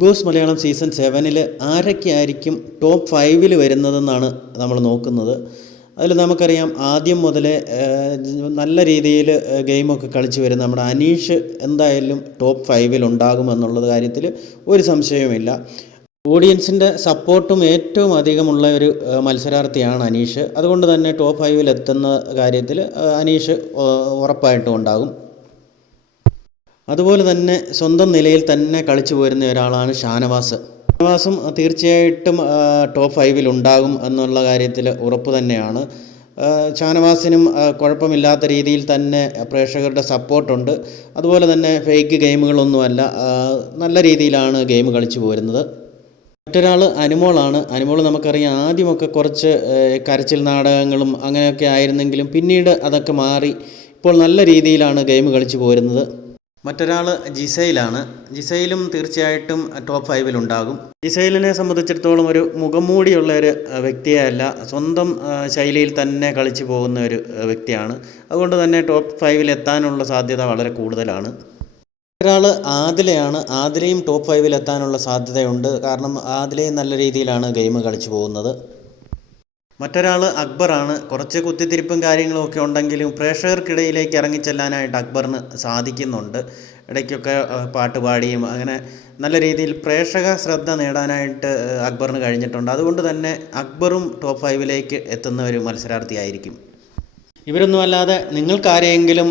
Boss Malayalam season സെവനിൽ ആരൊക്കെയായിരിക്കും top ഫൈവിൽ വരുന്നതെന്നാണ് നമ്മൾ നോക്കുന്നത്. അതിൽ നമുക്കറിയാം ആദ്യം മുതലേ നല്ല രീതിയിൽ ഗെയിമൊക്കെ കളിച്ച് വരുന്ന നമ്മുടെ അനീഷ് എന്തായാലും ടോപ്പ് ഫൈവിൽ ഉണ്ടാകുമെന്നുള്ളത് കാര്യത്തിൽ ഒരു സംശയവുമില്ല. ഓഡിയൻസിന്റെ സപ്പോർട്ടും ഏറ്റവും അധികമുള്ള ഒരു മത്സരാർത്ഥിയാണ് അനീഷ്. അതുകൊണ്ട് തന്നെ ടോപ്പ് ഫൈവിൽ എത്തുന്ന കാര്യത്തിൽ അനീഷ് ഉറപ്പായിട്ടും ഉണ്ടാകും. അതുപോലെ തന്നെ സ്വന്തം നിലയിൽ തന്നെ കളിച്ചു പോരുന്ന ഒരാളാണ് ഷാനവാസ്. ഷാനവാസും തീർച്ചയായിട്ടും ടോപ്പ് ഫൈവിൽ ഉണ്ടാകും എന്നുള്ള കാര്യത്തിൽ ഉറപ്പ് തന്നെയാണ്. ഷാനവാസിനും കുഴപ്പമില്ലാത്ത രീതിയിൽ തന്നെ പ്രേക്ഷകരുടെ സപ്പോർട്ടുണ്ട് അതുപോലെ തന്നെ ഫേക്ക് ഗെയിമുകളൊന്നുമല്ല നല്ല രീതിയിലാണ് ഗെയിം കളിച്ചു പോരുന്നത്. മറ്റൊരാൾ അനുമോളാണ്. അനുമോൾ നമുക്കറിയാം ആദ്യമൊക്കെ കുറച്ച് കരച്ചിൽ നാടകങ്ങളും അങ്ങനെയൊക്കെ ആയിരുന്നെങ്കിലും പിന്നീട് അതൊക്കെ മാറി. ഇപ്പോൾ നല്ല രീതിയിലാണ് ഗെയിം കളിച്ചു പോരുന്നത്. മറ്റൊരാൾ ജിസൈലാണ്. ജിസൈലും തീർച്ചയായിട്ടും ടോപ്പ് ഫൈവിലുണ്ടാകും ജിസൈലിനെ സംബന്ധിച്ചിടത്തോളം ഒരു മുഖംമൂടിയുള്ള ഒരു വ്യക്തിയല്ല. സ്വന്തം ശൈലിയിൽ തന്നെ കളിച്ചു പോകുന്ന ഒരു വ്യക്തിയാണ്. അതുകൊണ്ട് തന്നെ ടോപ്പ് ഫൈവിൽ എത്താനുള്ള സാധ്യത വളരെ കൂടുതലാണ്. ഒരാൾ ആദിലയാണ്. ആദിലയും ടോപ്പ് ഫൈവിൽ എത്താനുള്ള സാധ്യതയുണ്ട്. കാരണം ആദിലയും നല്ല രീതിയിലാണ് ഗെയിം കളിച്ചു പോകുന്നത്. മറ്റൊരാൾ അക്ബറാണ്. കുറച്ച് കുത്തിത്തിരിപ്പും കാര്യങ്ങളും ഒക്കെ ഉണ്ടെങ്കിലും പ്രേക്ഷകർക്കിടയിലേക്ക് ഇറങ്ങിച്ചെല്ലാനായിട്ട് അക്ബറിന് സാധിക്കുന്നുണ്ട്. ഇടയ്ക്കൊക്കെ പാട്ട് പാടിയും അങ്ങനെ നല്ല രീതിയിൽ പ്രേക്ഷക ശ്രദ്ധ നേടാനായിട്ട് അക്ബറിന് കഴിഞ്ഞിട്ടുണ്ട്. അതുകൊണ്ട് തന്നെ അക്ബറും ടോപ്പ് ഫൈവിലേക്ക് എത്തുന്ന ഒരു മത്സരാർത്ഥിയായിരിക്കും. ഇവരൊന്നും അല്ലാതെ നിങ്ങൾക്കാരെങ്കിലും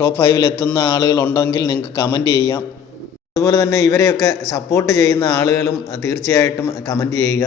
ടോപ്പ് ഫൈവിൽ എത്തുന്ന ആളുകളുണ്ടെങ്കിൽ നിങ്ങൾക്ക് കമന്റ് ചെയ്യാം. അതുപോലെ തന്നെ ഇവരെയൊക്കെ സപ്പോർട്ട് ചെയ്യുന്ന ആളുകളും തീർച്ചയായിട്ടും കമന്റ് ചെയ്യുക.